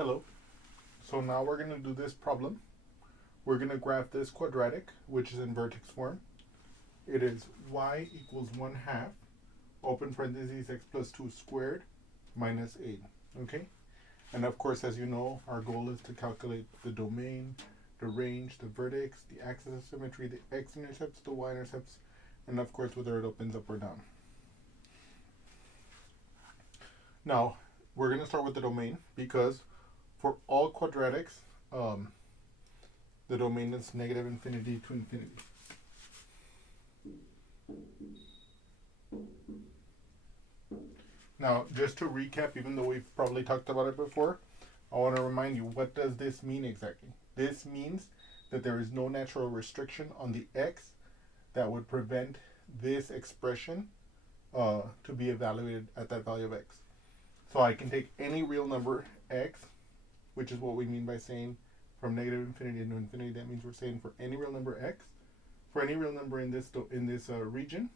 Hello. So now we're going to do this problem. We're going to graph this quadratic, which is in vertex form. It is y equals 1/2, open parentheses, x plus 2 squared minus 8. Okay? And of course, as you know, our goal is to calculate the domain, the range, the vertex, the axis of symmetry, the X-Intercepts, the Y-Intercepts, and of course whether it opens up or down. Now, we're going to start with the domain because for all quadratics, the domain is negative infinity to infinity. Now, just to recap, even though we've probably talked about it before, I want to remind you, what does this mean exactly? This means that there is no natural restriction on the x that would prevent this expression to be evaluated at that value of x. So I can take any real number x, which is what we mean by saying from negative infinity to infinity. That means we're saying for any real number x, for any real number in this region,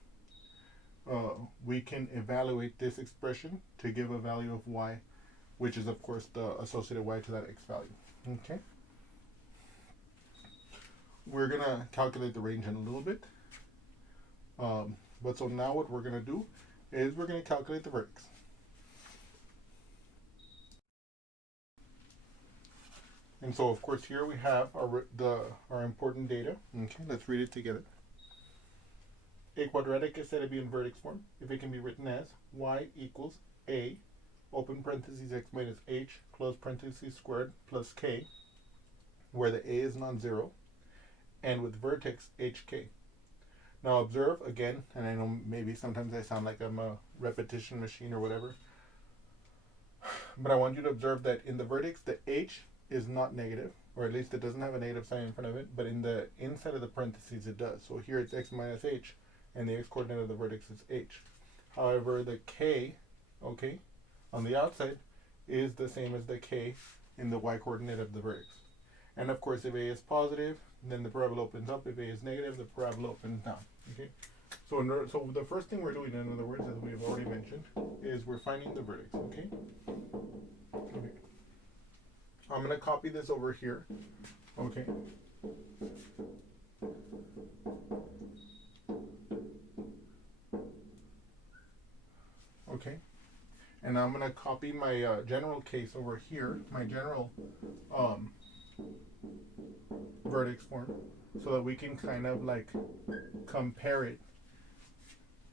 we can evaluate this expression to give a value of y, which is of course the associated y to that x value. Okay. We're gonna calculate the range in a little bit. But so now what we're gonna do is we're gonna calculate the vertex. And so of course here we have our important data. Okay, let's read it together. A quadratic is said to be in vertex form if it can be written as y equals a, open parentheses, x minus h, close parentheses, squared plus k, where the a is non-zero, and with vertex hk. Now observe again, and I know maybe sometimes I sound like I'm a repetition machine or whatever, but I want you to observe that in the vertex, the h is not negative, or at least it doesn't have a negative sign in front of it, but in the inside of the parentheses it does. So here it's x minus h, and the x-coordinate of the vertex is h. However, the k, okay, on the outside is the same as the k in the y-coordinate of the vertex. And of course, if a is positive, then the parabola opens up. If a is negative, the parabola opens down. Okay. So the first thing we're doing, in other words, as we've already mentioned, is we're finding the vertex. Okay. Okay. I'm gonna copy this over here. Okay. Okay. And I'm gonna copy my general case over here, my general vertex form, so that we can kind of like compare it,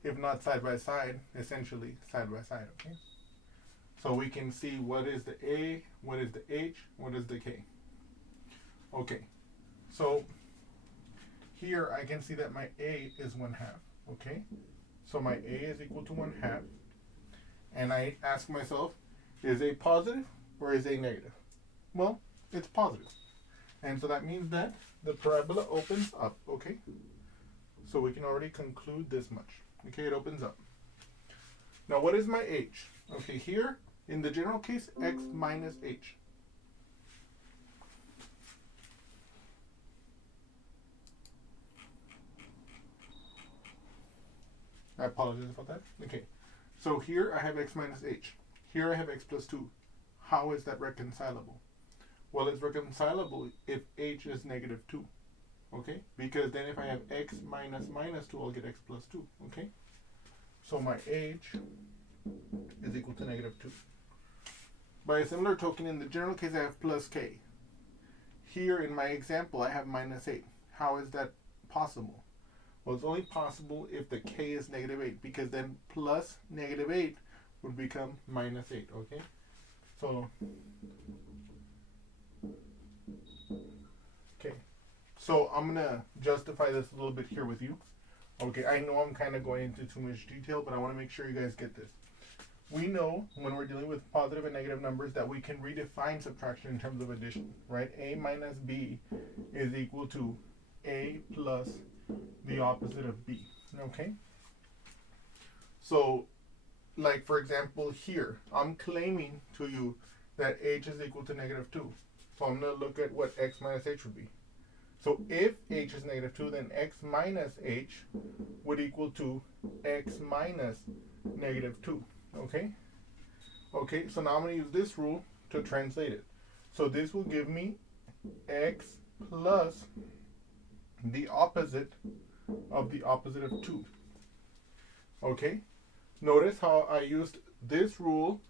if not side by side, essentially side by side. Okay. So we can see what is the a, what is the h, what is the k. Okay. So here I can see that my a is 1/2. Okay. So my a is equal to 1/2. And I ask myself, is a positive or is a negative? Well, it's positive. And so that means that the parabola opens up, okay? So we can already conclude this much. Okay, it opens up. Now what is my h? Okay, here in the general case, x minus h. I apologize about that. Okay. So here I have x minus h. Here I have x plus 2. How is that reconcilable? Well, it's reconcilable if h is negative 2. Okay? Because then if I have x minus minus 2, I'll get x plus 2. Okay? So my h is equal to negative 2. By a similar token, in the general case, I have plus k. Here in my example, I have minus 8. How is that possible? Well, it's only possible if the k is negative 8, because then plus negative 8 would become minus 8, okay? So, okay. So I'm going to justify this a little bit here with you. Okay, I know I'm kind of going into too much detail, but I want to make sure you guys get this. We know when we're dealing with positive and negative numbers that we can redefine subtraction in terms of addition, right? A minus b is equal to a plus the opposite of b, okay? So, like for example here, I'm claiming to you that h is equal to negative 2. So I'm going to look at what x minus h would be. So if h is negative 2, then x minus h would equal to x minus negative 2, okay? Okay, so now I'm going to use this rule to translate it. So this will give me x plus the opposite of the opposite of 2. Okay? Notice how I used this rule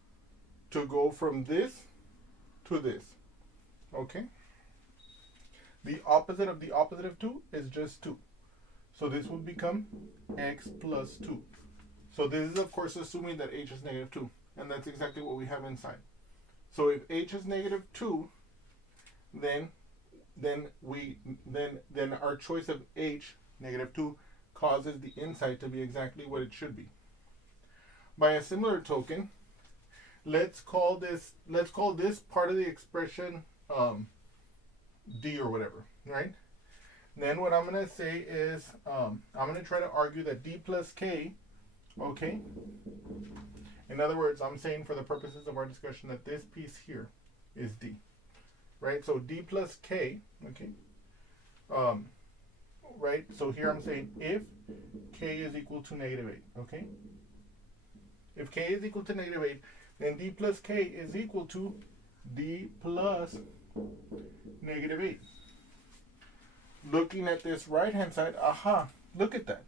to go from this to this. Okay? The opposite of 2 is just 2. So this would become x plus 2. So this is, of course, assuming that h is negative 2. And that's exactly what we have inside. So if h is negative 2, then our choice of h, negative 2, causes the inside to be exactly what it should be. By a similar token, let's call this part of the expression d or whatever, right? Then what I'm going to say is I'm going to try to argue that d plus k, okay? In other words, I'm saying for the purposes of our discussion that this piece here is d, right? So d plus k, okay? Right? So here I'm saying if k is equal to negative 8, okay? If k is equal to negative 8, then d plus k is equal to d plus negative 8. Looking at this right-hand side, aha, look at that.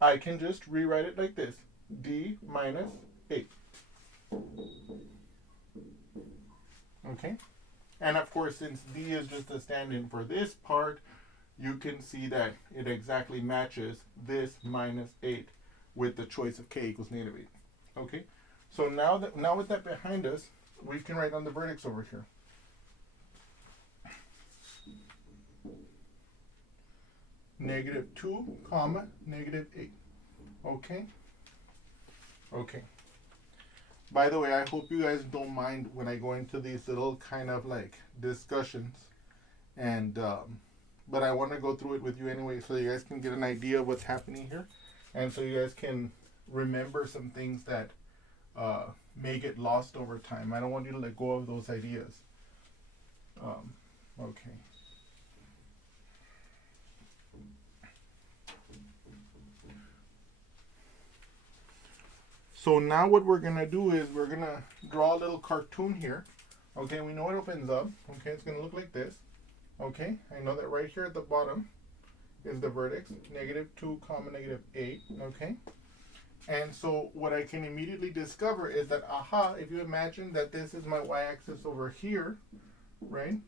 I can just rewrite it like this, d minus 8. Okay? And of course, since d is just a stand-in for this part, you can see that it exactly matches this minus 8 with the choice of k equals negative 8. Okay? So now with that behind us, we can write down the vertex over here. Negative 2, comma, negative 8. Okay? Okay. By the way, I hope you guys don't mind when I go into these little kind of like discussions. And, but I want to go through it with you anyway so you guys can get an idea of what's happening here. And so you guys can remember some things that may get lost over time. I don't want you to let go of those ideas. Okay. So now what we're going to do is we're going to draw a little cartoon here. Okay, we know it opens up. Okay, it's going to look like this. Okay, I know that right here at the bottom is the vertex, negative 2, comma, negative 8. Okay, and so what I can immediately discover is that, aha, if you imagine that this is my y-axis over here, right?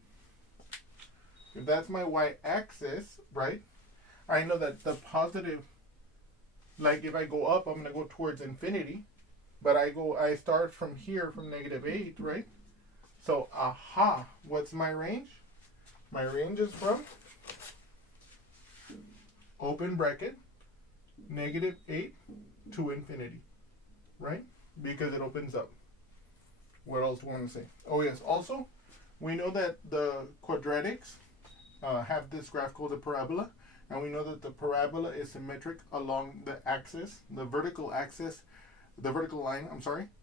If that's my y-axis, right, I know that the positive, like if I go up, I'm going to go towards infinity. But I start from here, from negative 8, right? So, aha, what's my range? My range is from, open bracket, negative 8 to infinity, right? Because it opens up. What else do I want to say? Oh, yes. Also, we know that the quadratics have this graph called a parabola. And we know that the parabola is symmetric along the axis, the vertical axis, the vertical line,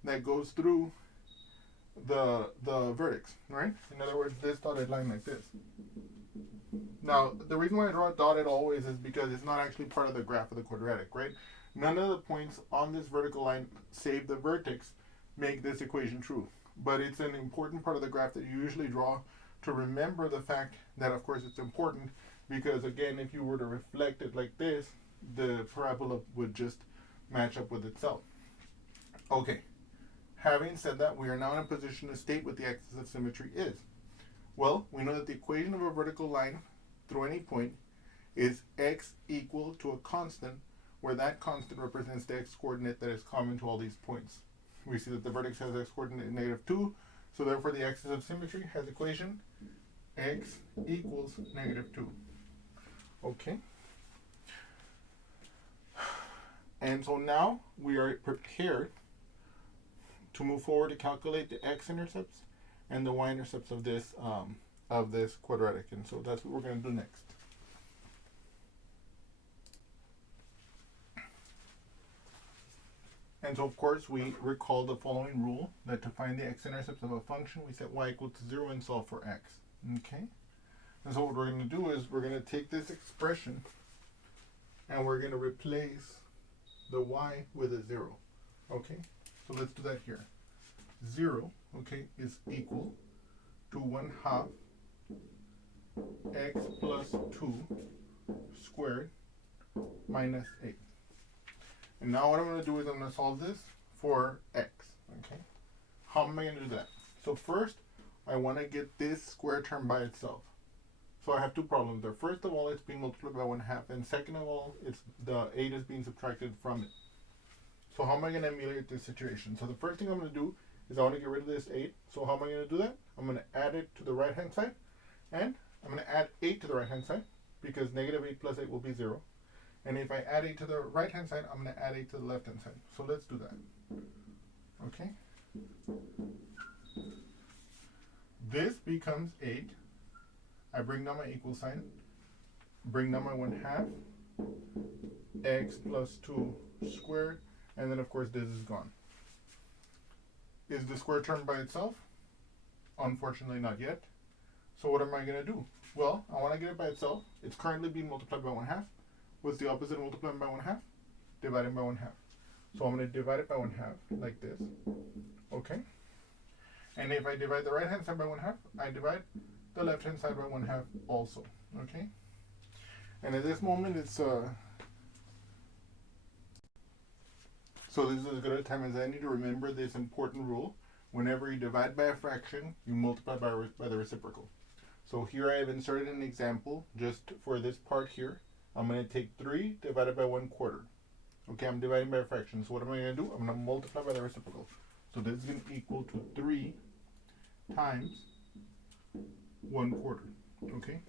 that goes through the vertex, right? In other words, this dotted line like this. Now, the reason why I draw it dotted always is because it's not actually part of the graph of the quadratic, right? None of the points on this vertical line, save the vertex, make this equation true. But it's an important part of the graph that you usually draw to remember the fact that, of course, it's important. Because again, if you were to reflect it like this, the parabola would just match up with itself. Okay, having said that, we are now in a position to state what the axis of symmetry is. Well, we know that the equation of a vertical line through any point is x equal to a constant, where that constant represents the x coordinate that is common to all these points. We see that the vertex has x coordinate negative 2, so therefore the axis of symmetry has equation x equals negative 2. Okay. And so now we are prepared to move forward to calculate the X-intercepts and the Y-intercepts of this quadratic. And so that's what we're going to do next. And so, of course, we recall the following rule that to find the X-intercepts of a function, we set y equal to 0 and solve for x. Okay? And so what we're going to do is we're going to take this expression and we're going to replace the y with a 0. Okay? So let's do that here. 0, okay, is equal to 1/2 x plus 2 squared minus 8. And now what I'm going to do is I'm going to solve this for x. Okay. How am I going to do that? So first, I want to get this square term by itself. So I have two problems there. First of all, it's being multiplied by 1/2, and second of all, it's the 8 is being subtracted from it. So how am I going to ameliorate this situation? So the first thing I'm going to do is I want to get rid of this 8. So how am I going to do that? I'm going to add it to the right-hand side, and I'm going to add 8 to the right-hand side, because negative 8 plus 8 will be 0. And if I add 8 to the right-hand side, I'm going to add 8 to the left-hand side. So let's do that. Okay? This becomes 8. I bring down my equal sign, bring down my 1/2, x plus 2 squared, and then of course this is gone. Is the square term by itself? Unfortunately not yet. So what am I going to do? Well, I want to get it by itself. It's currently being multiplied by 1/2. What's the opposite of multiplying by 1/2? Dividing by 1/2. So I'm going to divide it by 1/2 like this. Okay? And if I divide the right hand side by 1/2, I divide the left hand side by 1/2 also. Okay? And at this moment it's so this is as good a time as I need to remember this important rule. Whenever you divide by a fraction, you multiply by the reciprocal. So here I have inserted an example just for this part here. I'm going to take 3 divided by 1/4. Okay, I'm dividing by a fraction. So what am I going to do? I'm going to multiply by the reciprocal. So this is going to equal to 3 times 1/4. Okay?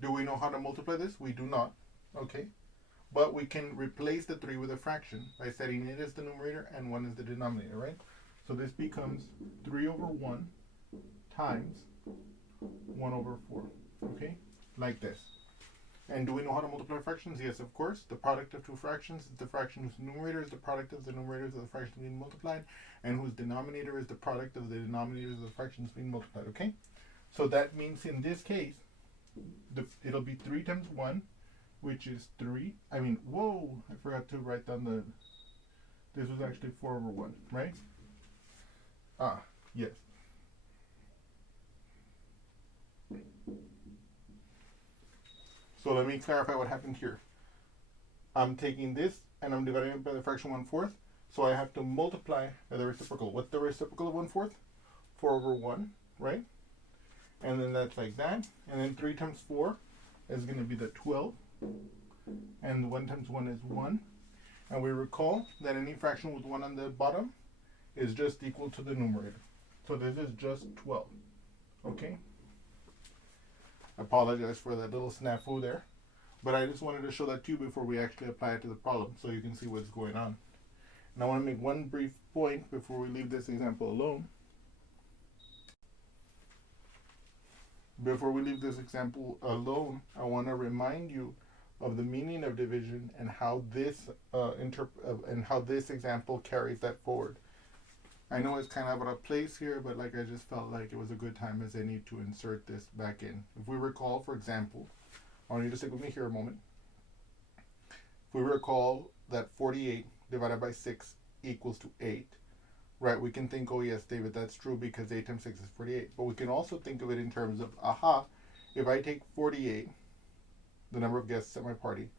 Do we know how to multiply this? We do not. Okay? But we can replace the 3 with a fraction by setting it as the numerator and 1 as the denominator, right? So this becomes 3 over 1 times 1 over 4. Okay? Like this. And do we know how to multiply fractions? Yes, of course. The product of two fractions is the fraction whose numerator is the product of the numerators of the fractions being multiplied, and whose denominator is the product of the denominators of the fractions being multiplied, okay? So that means in this case, it'll be 3 times 1, which is 3. Whoa, I forgot to write down this was actually 4 over 1, right? Yes. So let me clarify what happened here. I'm taking this and I'm dividing it by the fraction 1/4. So I have to multiply by the reciprocal. What's the reciprocal of 1/4? 4 over 1, right? And then that's like that. And then 3 times 4 is going to be the 12. And 1 times 1 is 1. And we recall that any fraction with 1 on the bottom is just equal to the numerator. So this is just 12. Okay? I apologize for that little snafu there. But I just wanted to show that to you before we actually apply it to the problem so you can see what's going on. And I want to make one brief point before we leave this example alone. Before we leave this example alone, I want to remind you of the meaning of division and how this example carries that forward. I know it's kind of out of place here, but I just felt like it was a good time as any to insert this back in. If we recall, for example, I want you to stick with me here a moment. If we recall that 48 divided by 6 equals to 8, right, we can think, oh yes, David, that's true because 8 times 6 is 48. But we can also think of it in terms of, if I take 48, the number of guests at my party,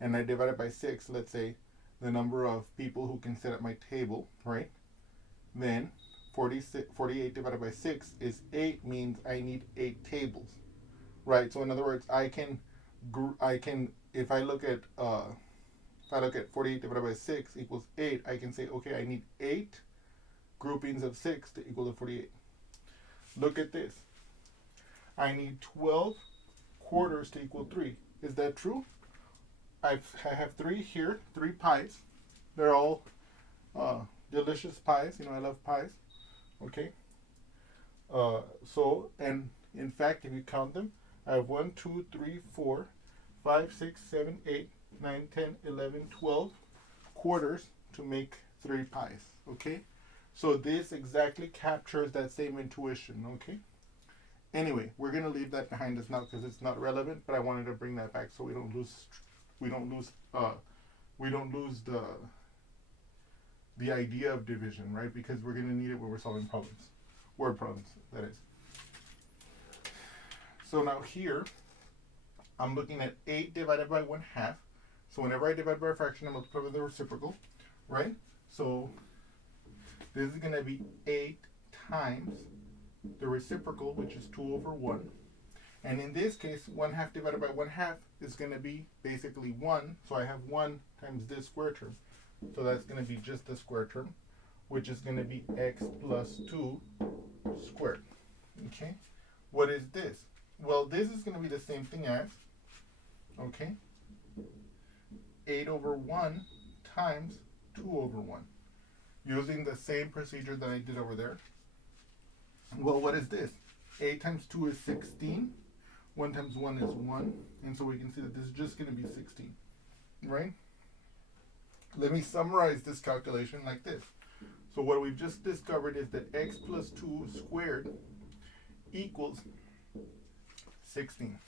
and I divide it by 6, let's say the number of people who can sit at my table, right? Then 48 divided by 6 is 8, means I need 8 tables, right? So in other words, if I look at 48 divided by 6 equals 8, I can say, okay, I need 8 groupings of 6 to equal to 48. Look at this. I need 12 quarters to equal 3. Is that true? I have 3 here, 3 pies. They're all delicious pies. I love pies. Okay. And in fact, if you count them, I have 1, 2, 3, 4, 5, 6, 7, 8, 9, 10, 11, 12 quarters to make 3 pies. Okay. So this exactly captures that same intuition. Okay. Anyway, we're going to leave that behind us now because it's not relevant, but I wanted to bring that back so we don't lose the idea of division, right? Because we're going to need it when we're solving problems. word problems, that is. So now here, I'm looking at 8 divided by 1/2. So whenever I divide by a fraction, I multiply with the reciprocal, right? So this is going to be 8 times the reciprocal, which is 2 over 1. And in this case, 1/2 divided by 1/2 is going to be basically 1. So I have 1 times this square term. So that's going to be just the square term, which is going to be x plus 2 squared. Okay? What is this? Well, this is going to be the same thing as, okay, 8 over 1 times 2 over 1. Using the same procedure that I did over there. Well, what is this? 8 times 2 is 16. 1 times 1 is 1. And so we can see that this is just going to be 16. Right? Let me summarize this calculation like this. So what we've just discovered is that x plus 2 squared equals 16.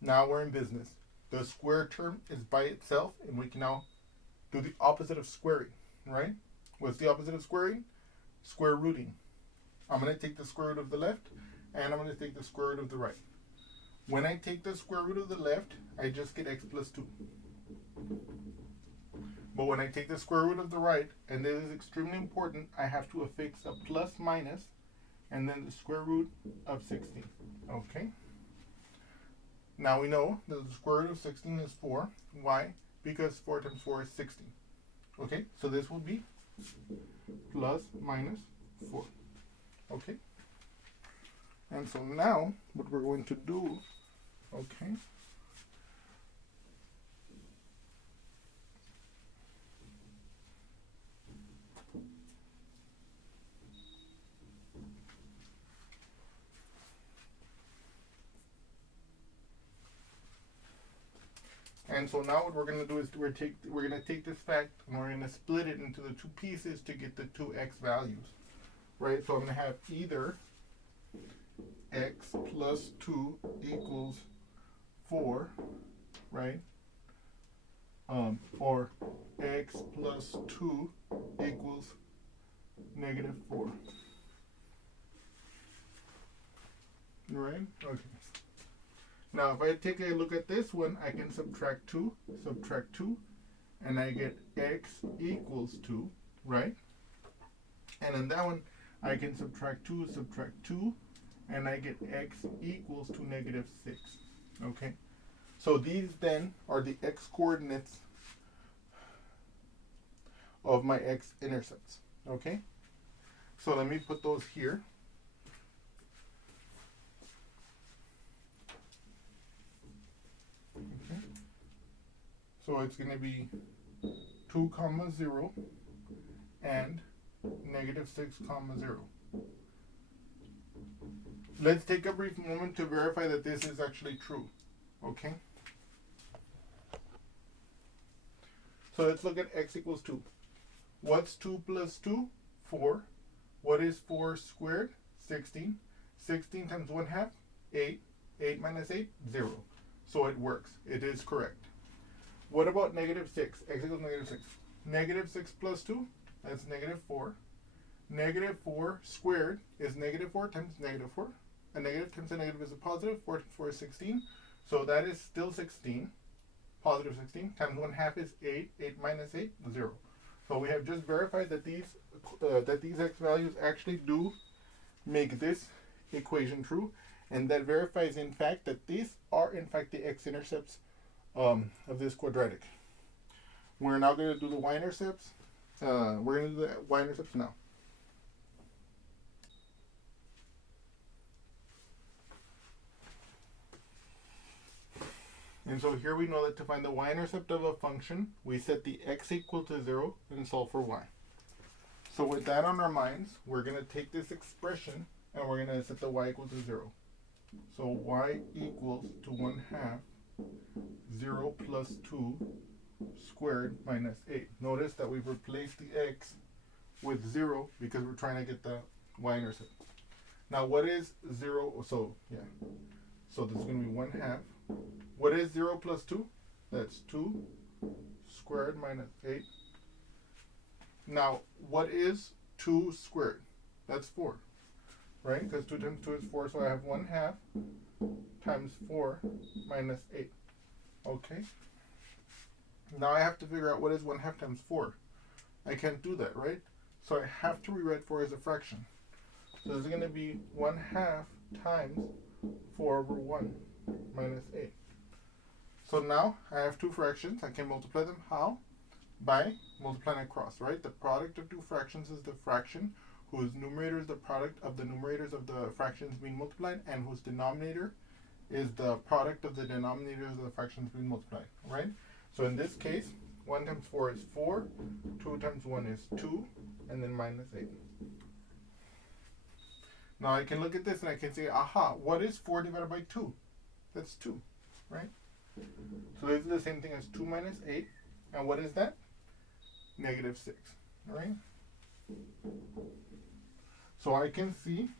Now we're in business. The square term is by itself, and we can now do the opposite of squaring, right? What's the opposite of squaring? Square rooting. I'm going to take the square root of the left, and I'm going to take the square root of the right. When I take the square root of the left, I just get x plus 2. But when I take the square root of the right, and this is extremely important, I have to affix a plus minus, and then the square root of 16. Okay? Now we know that the square root of 16 is 4. Why? Because 4 times 4 is 16. Okay? So this will be plus minus 4. Okay? And so now, what we're going to do, okay, and so now what we're going to do is we're going to take this fact and we're going to split it into the two pieces to get the two x values, right? So I'm going to have either x plus 2 equals 4, right? Or x plus 2 equals negative 4. Right? Okay. Now, if I take a look at this one, I can subtract 2, and I get x equals 2, right? And in that one, I can subtract 2, and I get x equals to negative 6. Okay? So these then are the x coordinates of my x-intercepts. Okay? So let me put those here. Okay. So it's going to be 2, 0, and negative 6, 0. Let's take a brief moment to verify that this is actually true. Okay? So let's look at x equals 2. What's 2 plus 2? 4. What is 4 squared? 16. 16 times 1/2? 8. 8 minus 8? 0. So it works. It is correct. What about negative 6? X equals negative 6. Negative 6 plus 2? That's negative 4. Negative 4 squared is negative 4 times negative 4. A negative times a negative is a positive. 4 times 4 is 16. So that is still 16. Positive 16 times 1/2 is 8. 8 minus 8, 0. So we have just verified that these x values actually do make this equation true, and that verifies in fact that these are in fact the x-intercepts of this quadratic. We're now going to do the y-intercepts. We're going to do the y-intercepts now. And so here we know that to find the y-intercept of a function, we set the x equal to 0 and solve for y. So with that on our minds, we're going to take this expression and we're going to set the y equal to 0. So y equals to 1/2 0 plus 2 squared minus 8. Notice that we've replaced the x with 0 because we're trying to get the y-intercept. Now what is 0? So this is going to be 1/2. What is 0 plus 2? That's 2 squared minus 8. Now, what is 2 squared? That's 4, right? Because 2 times 2 is 4, so I have 1/2 times 4 minus 8. Okay? Now I have to figure out what is 1/2 times 4. I can't do that, right? So I have to rewrite 4 as a fraction. So this is going to be 1/2 times 4 over 1 minus 8. So now I have two fractions. I can multiply them. How? By multiplying across, right? The product of two fractions is the fraction whose numerator is the product of the numerators of the fractions being multiplied, and whose denominator is the product of the denominators of the fractions being multiplied, right? So in this case, 1 times 4 is 4, 2 times 1 is 2, and then minus 8. Now I can look at this and I can say, aha, what is 4 divided by 2? That's 2, right? So this is the same thing as 2 minus 8. And what is that? Negative 6, right? So I can see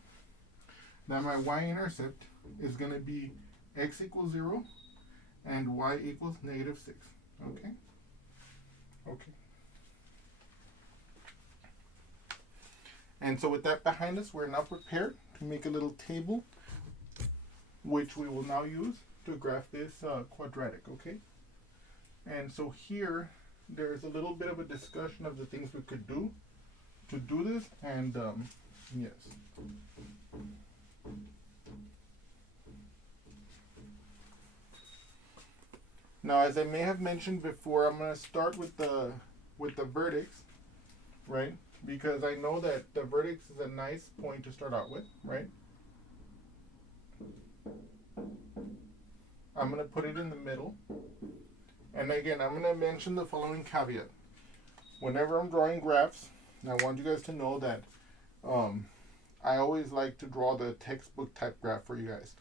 that my y-intercept is going to be x equals 0 and y equals negative 6, okay? Okay. And so with that behind us, we're now prepared to make a little table, which we will now use to graph this quadratic, okay? And so here, there's a little bit of a discussion of the things we could do to do this, and yes. Now, as I may have mentioned before, I'm going to start with the vertex, right? Because I know that the vertex is a nice point to start out with, right? I'm going to put it in the middle. And again, I'm going to mention the following caveat. Whenever I'm drawing graphs, and I want you guys to know that I always like to draw the textbook type graph for you guys.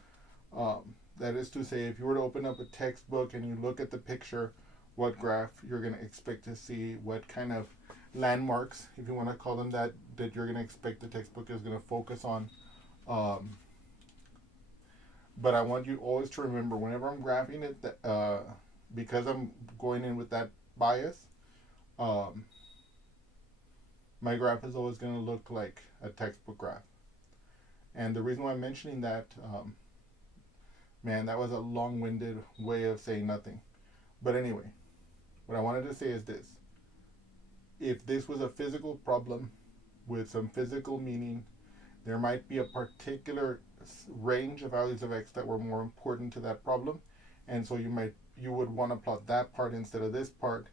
That is to say, if you were to open up a textbook and you look at the picture, what graph you're going to expect to see, what kind of landmarks, if you want to call them that you're going to expect the textbook is going to focus on. But I want you always to remember, whenever I'm graphing it, because I'm going in with that bias, my graph is always going to look like a textbook graph. And the reason why I'm mentioning that, man, that was a long-winded way of saying nothing. But anyway, what I wanted to say is this. If this was a physical problem with some physical meaning, there might be a particular range of values of x that were more important to that problem, and so you would want to plot that part instead of this part,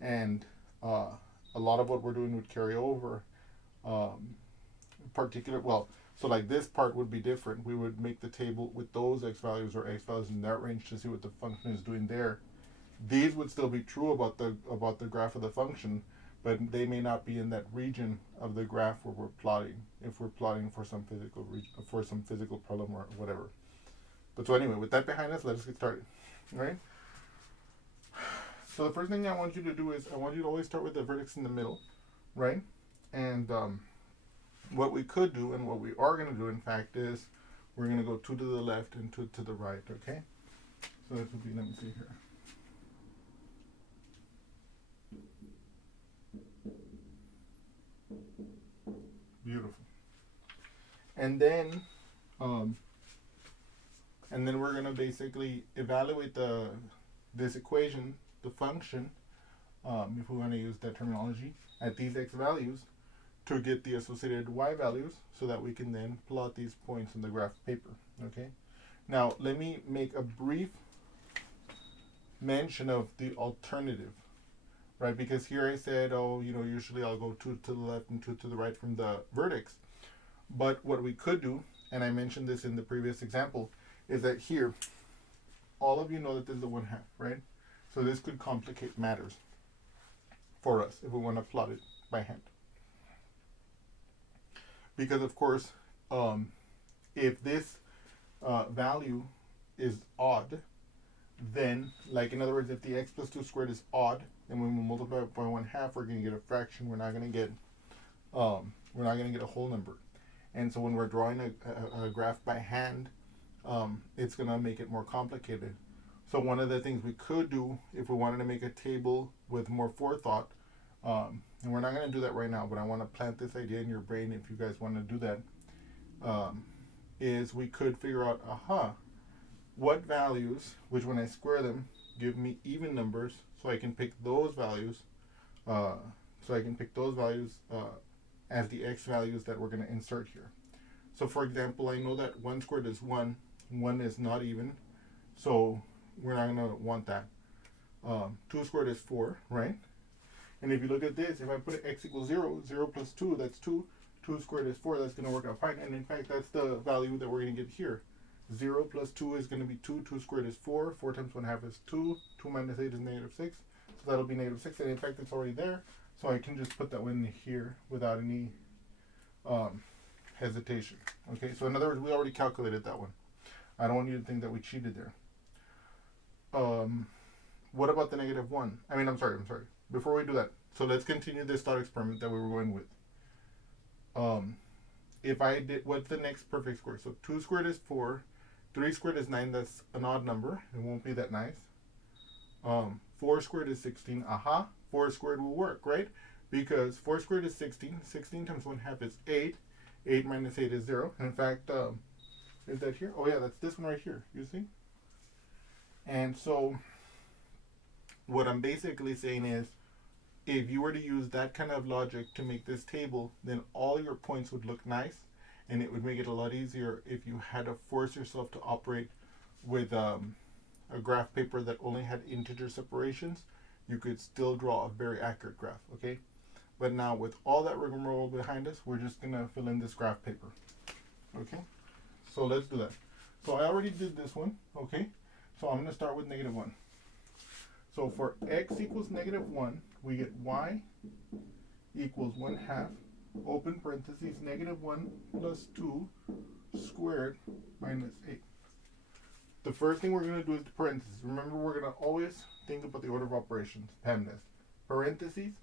and a lot of what we're doing would carry over. So like this part would be different. We would make the table with those x values or x values in that range to see what the function is doing there. These would still be true about the graph of the function, but they may not be in that region of the graph where we're plotting, if we're plotting for some physical problem or whatever. But so anyway, with that behind us, let us get started. All right? So the first thing I want you to do is I want you to always start with the vertex in the middle, right? And what we could do, and what we are going to do, in fact, is we're going to go 2 to the left and 2 to the right, okay? So this would be, let me see here. Beautiful. And then we're going to basically evaluate this equation, the function, if we want to use that terminology, at these x values to get the associated y values so that we can then plot these points in the graph paper, okay? Now, let me make a brief mention of the alternative, right? Because here I said, usually I'll go 2 to the left and 2 to the right from the vertex. But what we could do, and I mentioned this in the previous example, is that here, all of you know that this is the 1/2, right? So this could complicate matters for us if we want to plot it by hand. Because of course, if this value is odd, then, like in other words, if the x plus 2 squared is odd, and when we multiply it by 1/2, we're going to get a fraction. We're not going to get a whole number. And so when we're drawing a graph by hand, it's going to make it more complicated. So one of the things we could do, if we wanted to make a table with more forethought, and we're not going to do that right now, but I want to plant this idea in your brain if you guys want to do that, is we could figure out, what values, which when I square them, give me even numbers, so I can pick those values, as the x values that we're going to insert here. So for example, I know that 1 squared is 1, 1 is not even, so we're not going to want that. 2 squared is 4, right? And if you look at this, if I put x equals 0, 0 plus 2, that's 2. 2 squared is 4, that's going to work out fine. And in fact, that's the value that we're going to get here. 0 plus 2 is going to be 2. 2 squared is 4. 4 times 1/2 is 2. 2 minus 8 is -6. So that'll be -6. And in fact, it's already there. So I can just put that one here without any hesitation. Okay, so in other words, we already calculated that one. I don't want you to think that we cheated there. What about the -1? I'm sorry. Before we do that, so let's continue this thought experiment that we were going with. If I did, what's the next perfect square? So 2 squared is 4, 3 squared is 9, that's an odd number, it won't be that nice. 4 squared is 16, 4 squared will work, right? Because 4 squared is 16, 16 times 1/2 is 8, 8 minus 8 is 0, and in fact, is that here? Oh yeah, that's this one right here, you see? And so, what I'm basically saying is, if you were to use that kind of logic to make this table, then all your points would look nice, and it would make it a lot easier if you had to force yourself to operate with a graph paper that only had integer separations. You could still draw a very accurate graph, okay? But now with all that rigmarole behind us, we're just gonna fill in this graph paper, okay? So let's do that. So I already did this one, okay? So I'm gonna start with -1. So for x equals -1, we get y equals 1/2, open parentheses, -1 plus 2 squared minus 8. The first thing we're going to do is the parentheses. Remember, we're going to always think about the order of operations. PEMDAS. Parentheses,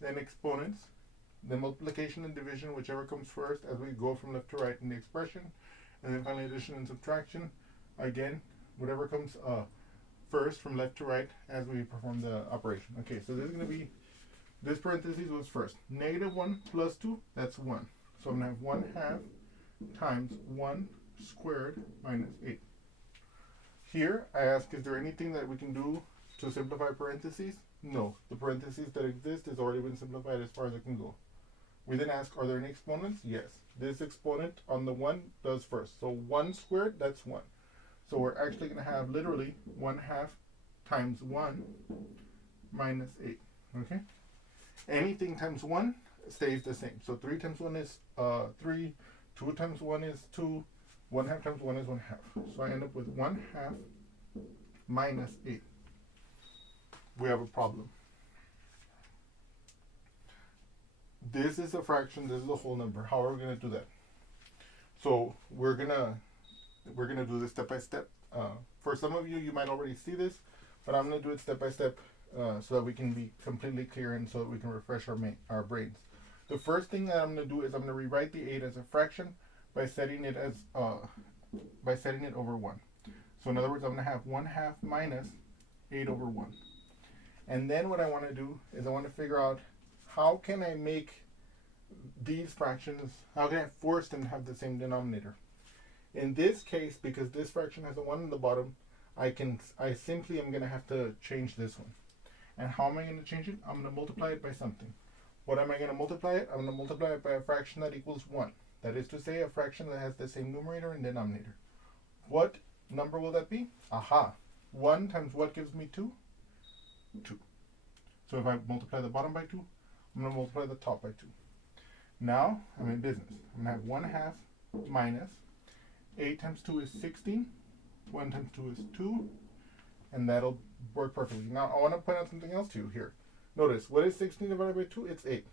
then exponents, then multiplication and division, whichever comes first as we go from left to right in the expression, and then finally addition and subtraction. Again, whatever comes first from left to right as we perform the operation. Okay, so this is going to be, this parentheses was first. -1 plus 2, that's 1. So I'm going to have 1/2 times 1 squared minus 8. Here, I ask, is there anything that we can do to simplify parentheses? No. The parentheses that exist has already been simplified as far as it can go. We then ask, are there any exponents? Yes. This exponent on the 1 does first. So 1 squared, that's 1. So we're actually going to have literally 1/2 times 1 minus 8. Okay? Anything times 1 stays the same. So 3 times 1 is 3. 2 times 1 is 2. 1/2 times 1 is 1/2. So I end up with 1/2 minus 8. We have a problem. This is a fraction. This is a whole number. How are we going to do that? So we're gonna do this step by step. For some of you, you might already see this, but I'm gonna do it step by step so that we can be completely clear and so that we can refresh our brains. The first thing that I'm gonna do is I'm gonna rewrite the 8 as a fraction by setting it as over 1. So in other words, I'm gonna have 1/2 minus 8 over 1. And then what I want to do is I want to figure out how can I make these fractions, how can I force them to have the same denominator? In this case, because this fraction has a 1 in the bottom, I simply am going to have to change this one. And how am I going to change it? I'm going to multiply it by something. What am I going to multiply it? I'm going to multiply it by a fraction that equals 1. That is to say, a fraction that has the same numerator and denominator. What number will that be? 1 times what gives me 2? 2. So if I multiply the bottom by 2, I'm going to multiply the top by 2. Now, I'm in business. I'm going to have 1/2 minus 8 times 2 is 16. 1 times 2 is 2. And that'll work perfectly. Now, I want to point out something else to you here. Notice, what is 16 divided by 2? It's 8.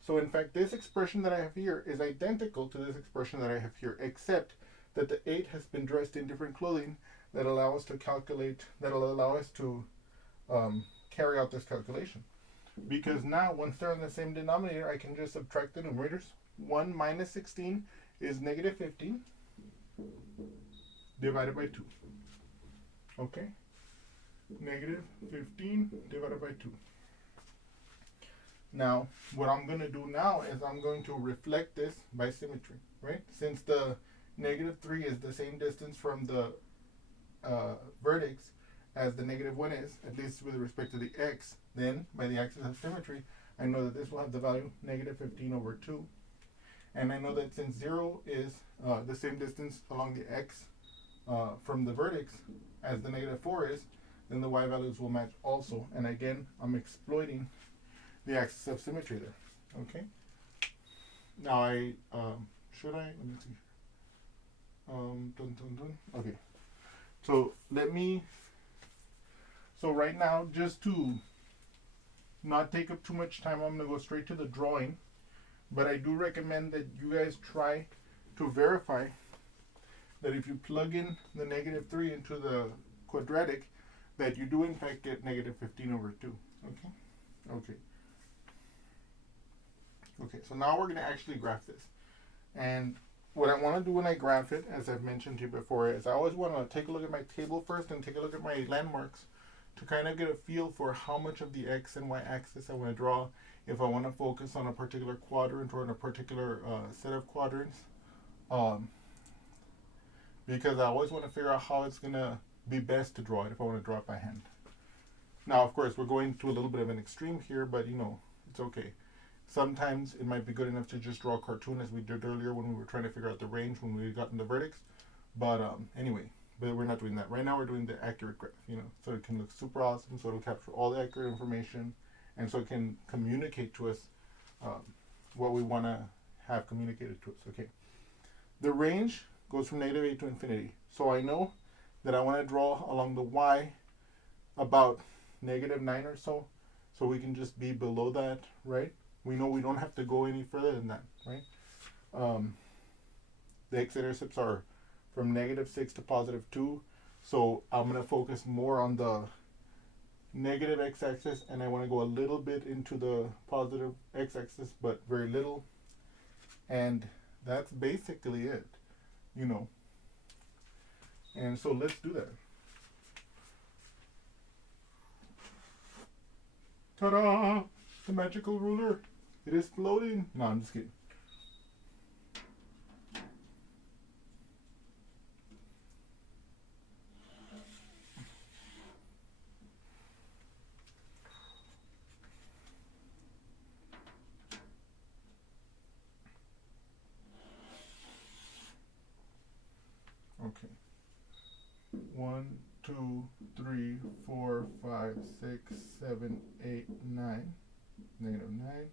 So, in fact, this expression that I have here is identical to this expression that I have here, except that the 8 has been dressed in different clothing that allow us to calculate, that'll allow us to carry out this calculation. Because now, once they're on the same denominator, I can just subtract the numerators. 1 minus 16 is negative 15 divided by 2. Okay? Negative 15 divided by 2. Now, what I'm going to do now is I'm going to reflect this by symmetry, right? Since the -3 is the same distance from the vertex as the -1 is, at least with respect to the x, then by the axis of symmetry, I know that this will have the value -15/2. And I know that since 0 is the same distance along the x from the vertex as the -4 is, then the y values will match also. And again, I'm exploiting the axis of symmetry there. Okay. Now should I? Let me see. Okay. So so right now, just to not take up too much time, I'm gonna go straight to the drawing. But I do recommend that you guys try to verify that if you plug in the -3 into the quadratic, that you do in fact get -15/2. Okay. Okay. Okay, so now we're going to actually graph this. And what I want to do when I graph it, as I've mentioned to you before, is I always want to take a look at my table first and take a look at my landmarks to kind of get a feel for how much of the x and y axis I want to draw, if I want to focus on a particular quadrant or on a particular set of quadrants. Because I always want to figure out how it's going to be best to draw it if I want to draw it by hand. Now, of course, we're going to a little bit of an extreme here, but it's okay. Sometimes it might be good enough to just draw a cartoon, as we did earlier when we were trying to figure out the range when we got in the vertex. But anyway, but we're not doing that. Right now we're doing the accurate graph, so it can look super awesome, so it'll capture all the accurate information, and so it can communicate to us what we want to have communicated to us. Okay. The range goes from -8 to infinity. So I know that I want to draw along the y about -9 or so we can just be below that, right? We know we don't have to go any further than that, right? The X-Intercepts are from -6 to +2, so I'm going to focus more on the negative x-axis, and I want to go a little bit into the positive x-axis, but very little. And that's basically it, And so let's do that. Ta-da! The magical ruler. It is floating. No, I'm just kidding. Okay. 1, 2, 3, 4, 5, 6, 7, 8, 9. -9,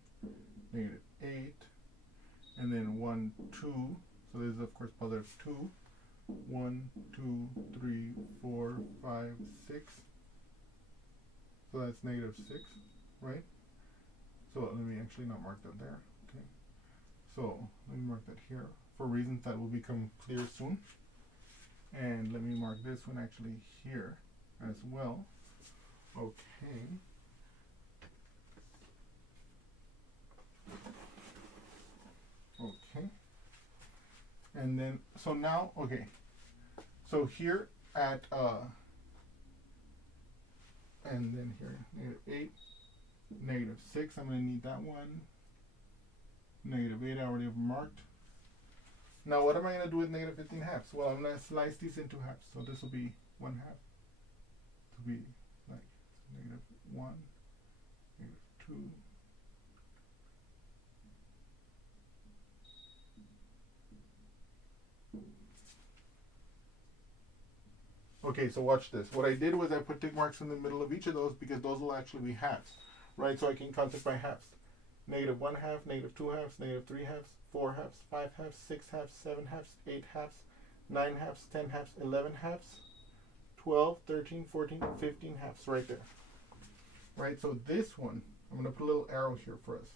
-8, and then 1, 2. So this is of course +2. 1, 2, 3, 4, 5, 6. So that's -6, right? So let me actually not mark that there. Okay. So let me mark that here for reasons that will become clear soon. And let me mark this one actually here as well. Okay. Okay. And then, so now, okay. So here at, and then here, -8, -6, I'm going to need that one. -8, I already have marked. Now, what am I going to do with -15/2? Well, I'm going to slice these into halves. So this will be 1/2. To be like -1, -2. Okay, so watch this. What I did was I put tick marks in the middle of each of those because those will actually be halves, right? So I can count it by halves. -1/2, -2/2, -3/2, 4/2, 5/2, 6/2, 7/2, 8/2, 9/2, 10/2, 11/2, 12, 13, 14, 15/2 right there. Right, so this one, I'm going to put a little arrow here for us.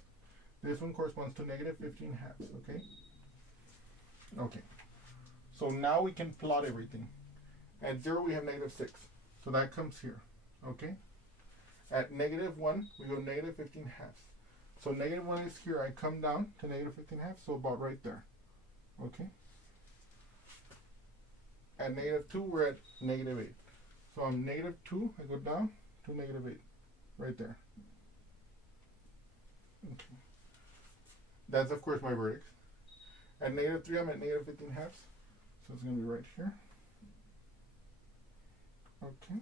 This one corresponds to -15/2, okay? Okay, so now we can plot everything. At 0, we have -6, so that comes here, okay? At -1, we go -15/2. So -1 is here. I come down to -15/2, so about right there, okay? At -2, we're at -8. So I'm -2, I go down to -8, right there. Okay. That's of course my vertex. At -3, I'm at -15/2. So it's going to be right here. Okay.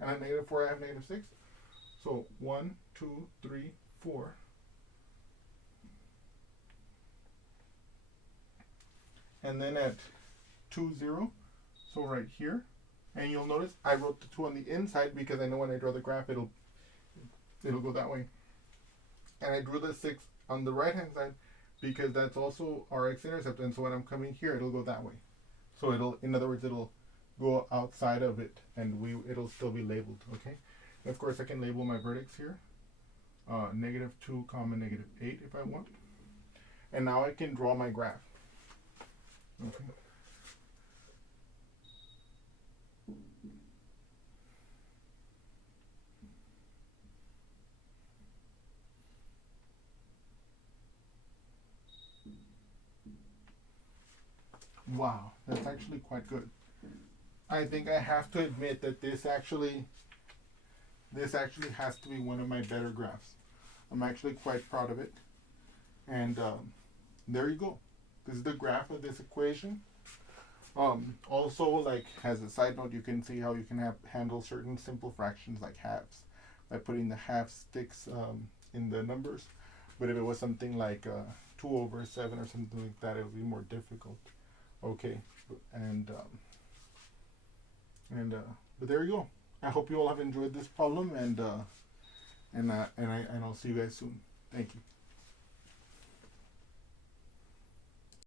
And at -4, I have -6. So 1, 2, 3, 4. And then at 2, 0, so right here. And you'll notice I wrote the 2 on the inside because I know when I draw the graph, it'll go that way. And I drew the 6 on the right-hand side because that's also our X-intercept. And so when I'm coming here, it'll go that way. So in other words, it'll go outside of it, and it'll still be labeled. Okay. And of course, I can label my vertex here, -2, -8 if I want. And now I can draw my graph. Okay. Wow, that's actually quite good. I think I have to admit that this actually has to be one of my better graphs. I'm actually quite proud of it. And there you go. This is the graph of this equation. Also, like as a side note, you can see how you can handle certain simple fractions like halves by putting the half sticks in the numbers. But if it was something like 2/7 or something like that, it would be more difficult. Okay, but there you go. I hope you all have enjoyed this problem, and I'll see you guys soon. Thank you.